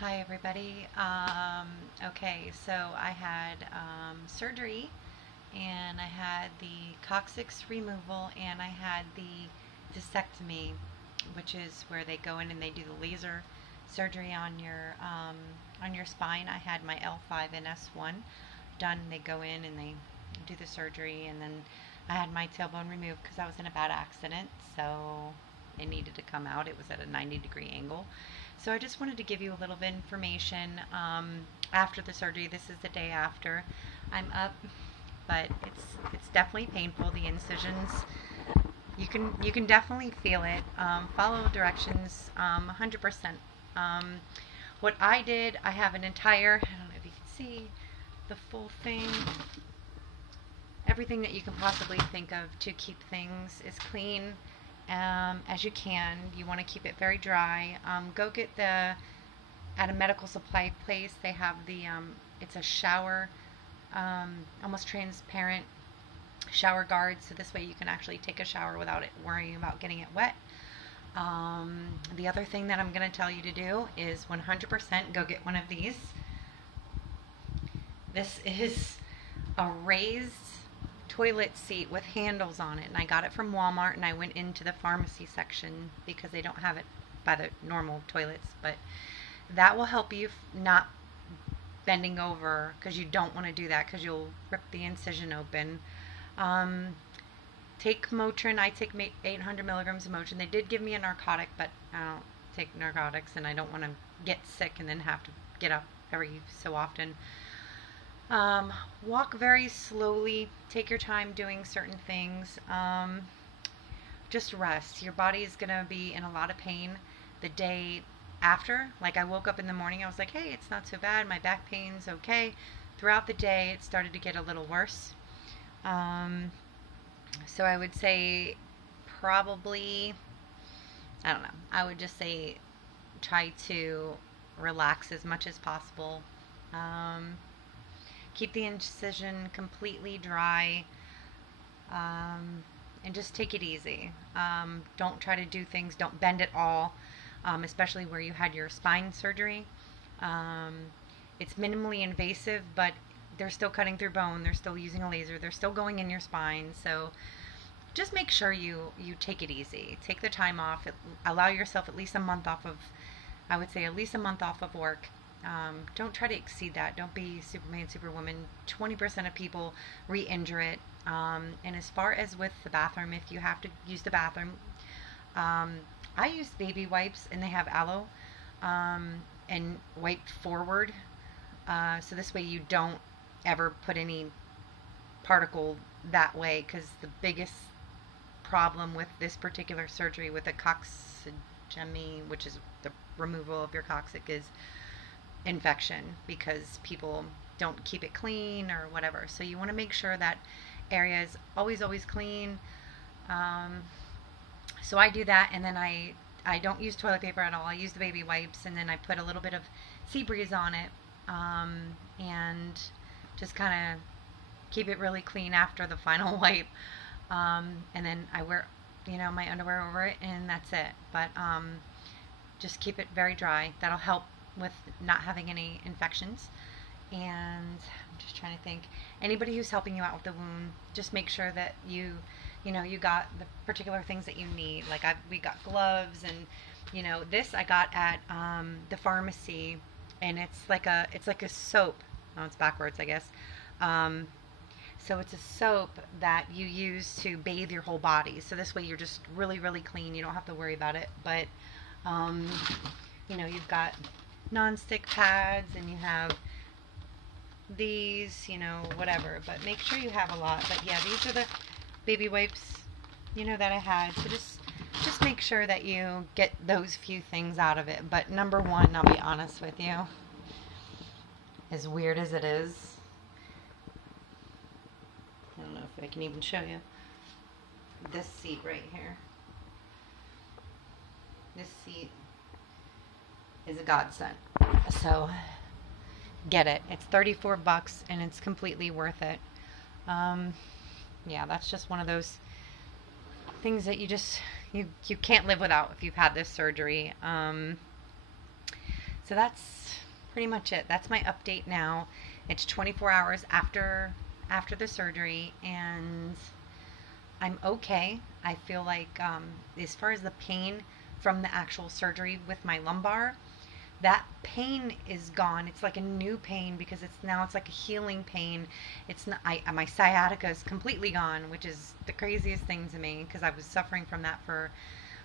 Hi everybody. Okay, so I had surgery and I had the coccyx removal and I had the discectomy, which is where they go in and they do the laser surgery on your spine. I had my L5 and S1 done. They go in and they do the surgery, and then I had my tailbone removed because I was in a bad accident, so it needed to come out. It was at a 90-degree angle. So I just wanted to give you a little bit of information after the surgery. This is the day after. I'm up, but it's definitely painful. The incisions, you can definitely feel it. Follow directions 100%. What I did, I have an entire, I don't know if you can see the full thing. Everything that you can possibly think of to keep things as clean as you can. You want to keep it very dry. Go get at a medical supply place, they have it's a shower, almost transparent shower guard, so this way you can actually take a shower without it worrying about getting it wet. The other thing that I'm going to tell you to do is 100% go get one of these. This is a raised toilet seat with handles on it, and I got it from Walmart, and I went into the pharmacy section because they don't have it by the normal toilets, but that will help you not bending over, because you don't want to do that because you'll rip the incision open. Take Motrin. I take 800 milligrams of Motrin. They did give me a narcotic, but I don't take narcotics and I don't want to get sick and then have to get up every so often. Walk very slowly. Take your time doing certain things. Just rest. Your body is going to be in a lot of pain the day after. Like, I woke up in the morning, I was like, hey, it's not so bad. My back pain's okay. Throughout the day, it started to get a little worse. So I would say probably, I don't know, I would just say try to relax as much as possible. Keep the incision completely dry, and just take it easy. Don't try to do things, don't bend at all, especially where you had your spine surgery. It's minimally invasive, but they're still cutting through bone, they're still using a laser, they're still going in your spine, so just make sure you take it easy. Take the time off, allow yourself at least a month off of, I would say at least a month off of work. Don't try to exceed that. Don't be Superman, Superwoman. 20% of people re-injure it. And as far as with the bathroom, if you have to use the bathroom, I use baby wipes, and they have aloe, and wipe forward. So this way you don't ever put any particle that way, because the biggest problem with this particular surgery with a coccygectomy, which is the removal of your coccyx, is infection, because people don't keep it clean or whatever. So you want to make sure that area is always clean. So I do that, and then I don't use toilet paper at all. I use the baby wipes, and then I put a little bit of sea breeze on it, and just kind of keep it really clean after the final wipe. And then I wear, my underwear over it, and that's it. But just keep it very dry. That'll help with not having any infections. And I'm just trying to think, anybody who's helping you out with the wound, just make sure that you got the particular things that you need. Like, we got gloves, and this I got at the pharmacy, and it's like a soap. Oh, it's backwards, I guess. So it's a soap that you use to bathe your whole body. So this way you're just really clean. You don't have to worry about it. But you've got non-stick pads, and you have these, whatever. But make sure you have a lot. But yeah, these are the baby wipes, that I had. So just make sure that you get those few things out of it. But number one, I'll be honest with you, as weird as it is, I don't know if I can even show you this seat right here. This seat is a godsend. So get it. It's $34 and it's completely worth it. Yeah, that's just one of those things that you can't live without if you've had this surgery. So that's pretty much it. That's my update now. It's 24 hours after the surgery, and I'm okay. I feel like as far as the pain from the actual surgery with my lumbar, that pain is gone. It's like a new pain because it's like a healing pain. It's not my sciatica is completely gone, which is the craziest thing to me because I was suffering from that for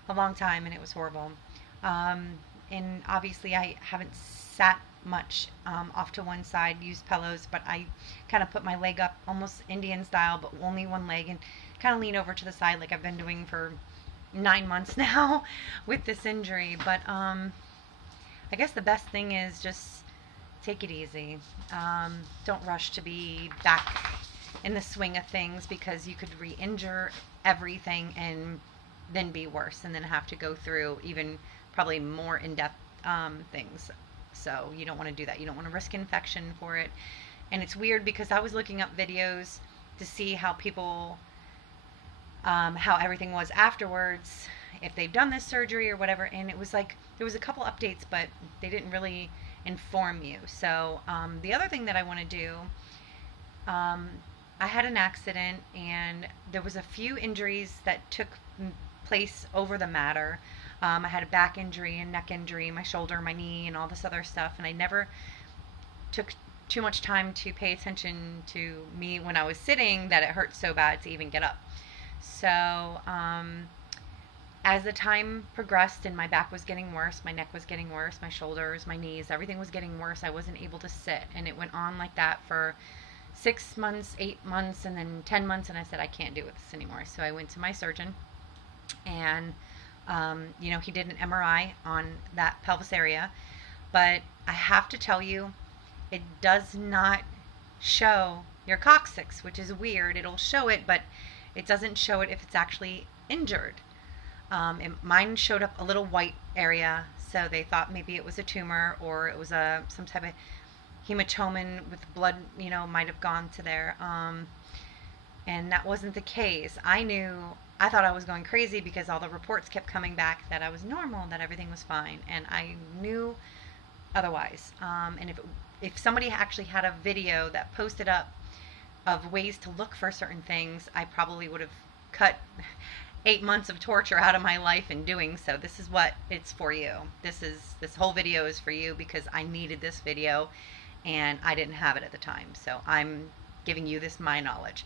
a long time and it was horrible. Um, and obviously I haven't sat much off to one side, used pillows, but I kind of put my leg up almost Indian style, but only one leg, and kind of lean over to the side like I've been doing for 9 months now with this injury. But I guess the best thing is just take it easy. Don't rush to be back in the swing of things because you could re-injure everything and then be worse and then have to go through even probably more in-depth things. So you don't want to do that. You don't want to risk infection for it. And it's weird because I was looking up videos to see how people, how everything was afterwards, if they've done this surgery or whatever. And it was like, there was a couple updates, but they didn't really inform you. So the other thing that I want to do, I had an accident and there was a few injuries that took place over the matter. I had a back injury and neck injury, my shoulder, my knee, and all this other stuff. And I never took too much time to pay attention to me when I was sitting that it hurt so bad to even get up. So as the time progressed and my back was getting worse, my neck was getting worse, my shoulders, my knees, everything was getting worse. I wasn't able to sit. And it went on like that for 6 months, 8 months, and then 10 months. And I said, I can't do this anymore. So I went to my surgeon and he did an MRI on that pelvis area, but I have to tell you, it does not show your coccyx, which is weird. It'll show it, but it doesn't show it if it's actually injured. Mine showed up a little white area, so they thought maybe it was a tumor or it was some type of hematoma with blood, might have gone to there. And that wasn't the case. I thought I was going crazy because all the reports kept coming back that I was normal, that everything was fine, and I knew otherwise. And if somebody actually had a video that posted up of ways to look for certain things, I probably would have cut 8 months of torture out of my life in doing so. This is what it's for you. This whole video is for you because I needed this video and I didn't have it at the time. So I'm giving you my knowledge.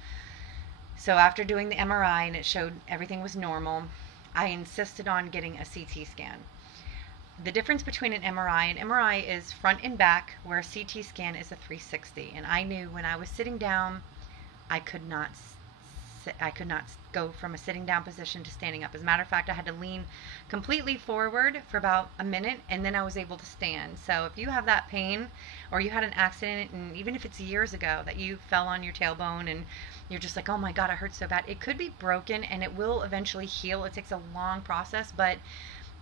So after doing the MRI and it showed everything was normal, I insisted on getting a CT scan. The difference between an MRI is front and back, where a CT scan is a 360. And I knew when I was sitting down, I could not go from a sitting down position to standing up. As a matter of fact, I had to lean completely forward for about a minute and then I was able to stand. So if you have that pain or you had an accident, and even if it's years ago that you fell on your tailbone and you're just like, oh my God, it hurts so bad, it could be broken and it will eventually heal. It takes a long process, but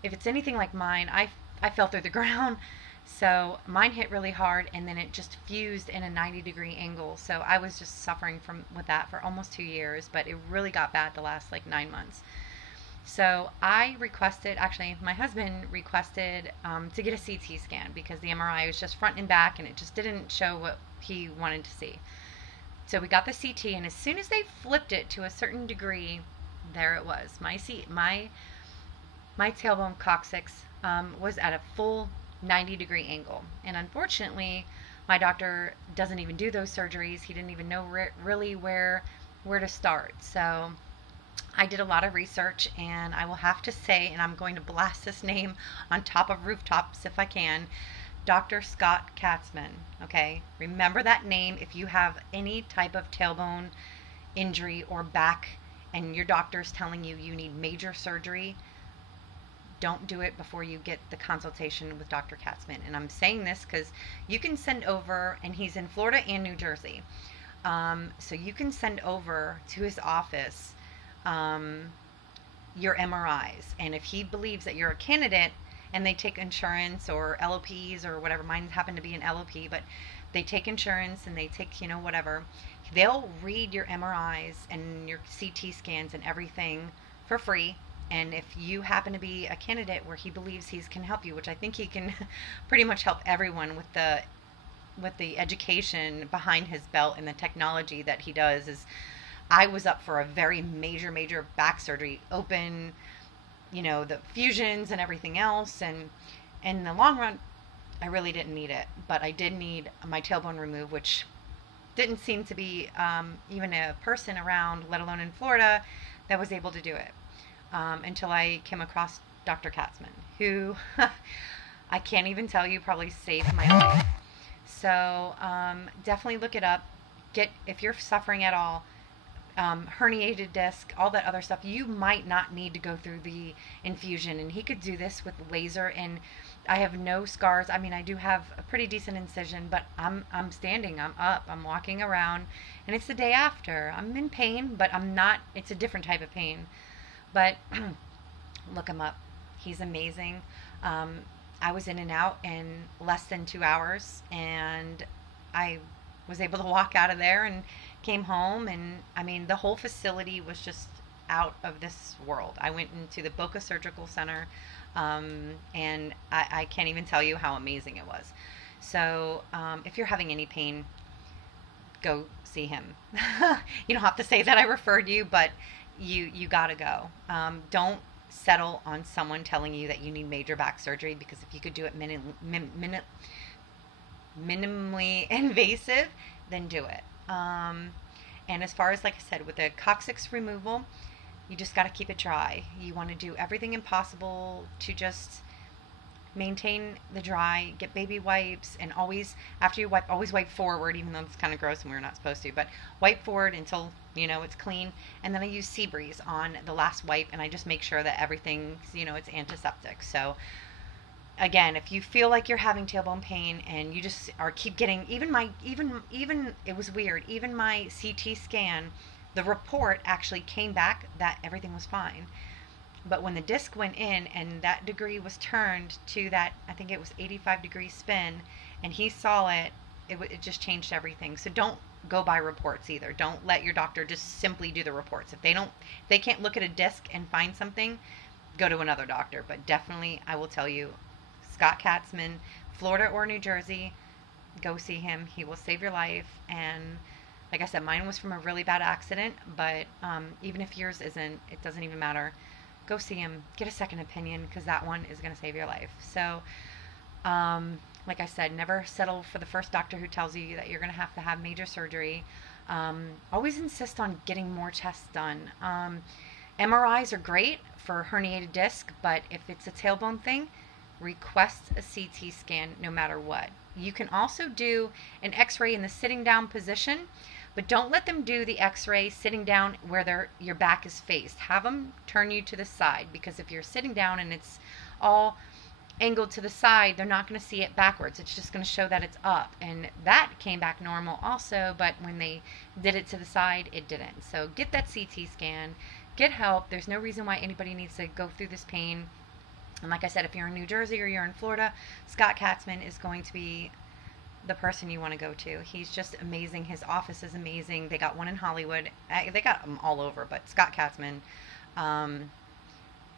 if it's anything like mine, I fell through the ground. So mine hit really hard and then it just fused in a 90-degree angle. So I was just suffering with that for almost 2 years, but it really got bad the last 9 months. So I requested, actually my husband requested to get a CT scan because the MRI was just front and back and it just didn't show what he wanted to see. So we got the CT, and as soon as they flipped it to a certain degree, there it was. My tailbone coccyx was at a full 90-degree angle. And unfortunately, my doctor doesn't even do those surgeries. He didn't even know really where to start. So I did a lot of research, and I will have to say, and I'm going to blast this name on top of rooftops if I can, Dr. Scott Katzman. Okay, remember that name if you have any type of tailbone injury or back and your doctor's telling you need major surgery. Don't do it before you get the consultation with Dr. Katzman. And I'm saying this because you can send over, and he's in Florida and New Jersey, so you can send over to his office your MRIs, and if he believes that you're a candidate, and they take insurance or LOPs or whatever, mine happened to be an LOP, but they take insurance and they take, whatever, they'll read your MRIs and your CT scans and everything for free. And if you happen to be a candidate where he believes he can help you, which I think he can pretty much help everyone with the education behind his belt and the technology that he does, is I was up for a very major back surgery, open, the fusions and everything else, and in the long run I really didn't need it, but I did need my tailbone removed, which didn't seem to be even a person around, let alone in Florida, that was able to do it, until I came across Dr. Katzman, who I can't even tell you probably saved my life. So definitely look it up. If you're suffering at all, herniated disc, all that other stuff, you might not need to go through the infusion, and he could do this with laser. And I have no scars. I mean, I do have a pretty decent incision, but I'm standing, I'm up, I'm walking around, and it's the day after. I'm in pain, but I'm not. It's a different type of pain. But look him up. He's amazing. I was in and out in less than 2 hours, and I was able to walk out of there and came home. And I mean, the whole facility was just out of this world. I went into the Boca Surgical Center, and I can't even tell you how amazing it was. So if you're having any pain, go see him. You don't have to say that I referred you, but you gotta go. Don't settle on someone telling you that you need major back surgery, because if you could do it minimally invasive, then do it. And as far as, like I said, with the coccyx removal, you just got to keep it dry. You want to do everything impossible to just maintain the dry, get baby wipes, and always, after you wipe, always wipe forward, even though it's kind of gross and we're not supposed to, but wipe forward until, it's clean. And then I use sea breeze on the last wipe, and I just make sure that everything's, it's antiseptic. So again, if you feel like you're having tailbone pain and you just keep getting, even it was weird, even my CT scan, the report actually came back that everything was fine. But when the disc went in and that degree was turned to that, I think it was 85-degree spin, and he saw it, it just changed everything. So don't go by reports either. Don't let your doctor just simply do the reports. If they can't look at a disc and find something, go to another doctor. But definitely, I will tell you, Scott Katzman, Florida or New Jersey, go see him. He will save your life. And like I said, mine was from a really bad accident, but even if yours isn't, it doesn't even matter. Go see him. Get a second opinion, because that one is going to save your life. So, like I said, never settle for the first doctor who tells you that you're going to have major surgery. Always insist on getting more tests done. MRIs are great for herniated disc, but if it's a tailbone thing, request a CT scan no matter what. You can also do an x-ray in the sitting down position, but don't let them do the x-ray sitting down where your back is faced. Have them turn you to the side, because if you're sitting down and it's all angled to the side, they're not going to see it backwards. It's just going to show that it's up. And that came back normal also, but when they did it to the side, it didn't. So get that CT scan, get help. There's no reason why anybody needs to go through this pain. And like I said, if you're in New Jersey or you're in Florida, Scott Katzman is going to be the person you want to go to. He's just amazing. His office is amazing. They got one in Hollywood. They got them all over, but Scott Katzman,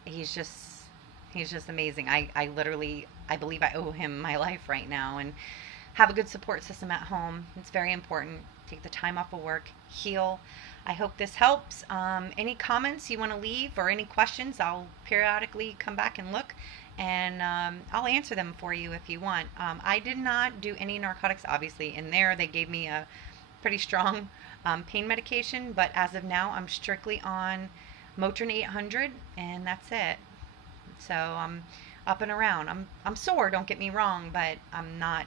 he's just amazing. I believe I owe him my life right now. And have a good support system at home. It's very important. Take the time off of work. Heal. I hope this helps. Any comments you want to leave or any questions, I'll periodically come back and look, and I'll answer them for you if you want. I did not do any narcotics, obviously. In there, they gave me a pretty strong pain medication, but as of now, I'm strictly on Motrin 800, and that's it. So I'm up and around. I'm sore, don't get me wrong, but I'm not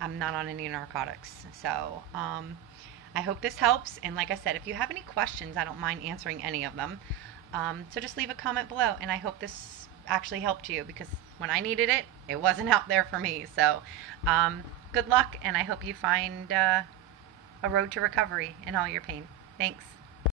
on any narcotics. So I hope this helps. And like I said, if you have any questions, I don't mind answering any of them. So just leave a comment below, and I hope this actually helped you, because when I needed it, it wasn't out there for me. So good luck, and I hope you find a road to recovery in all your pain. Thanks.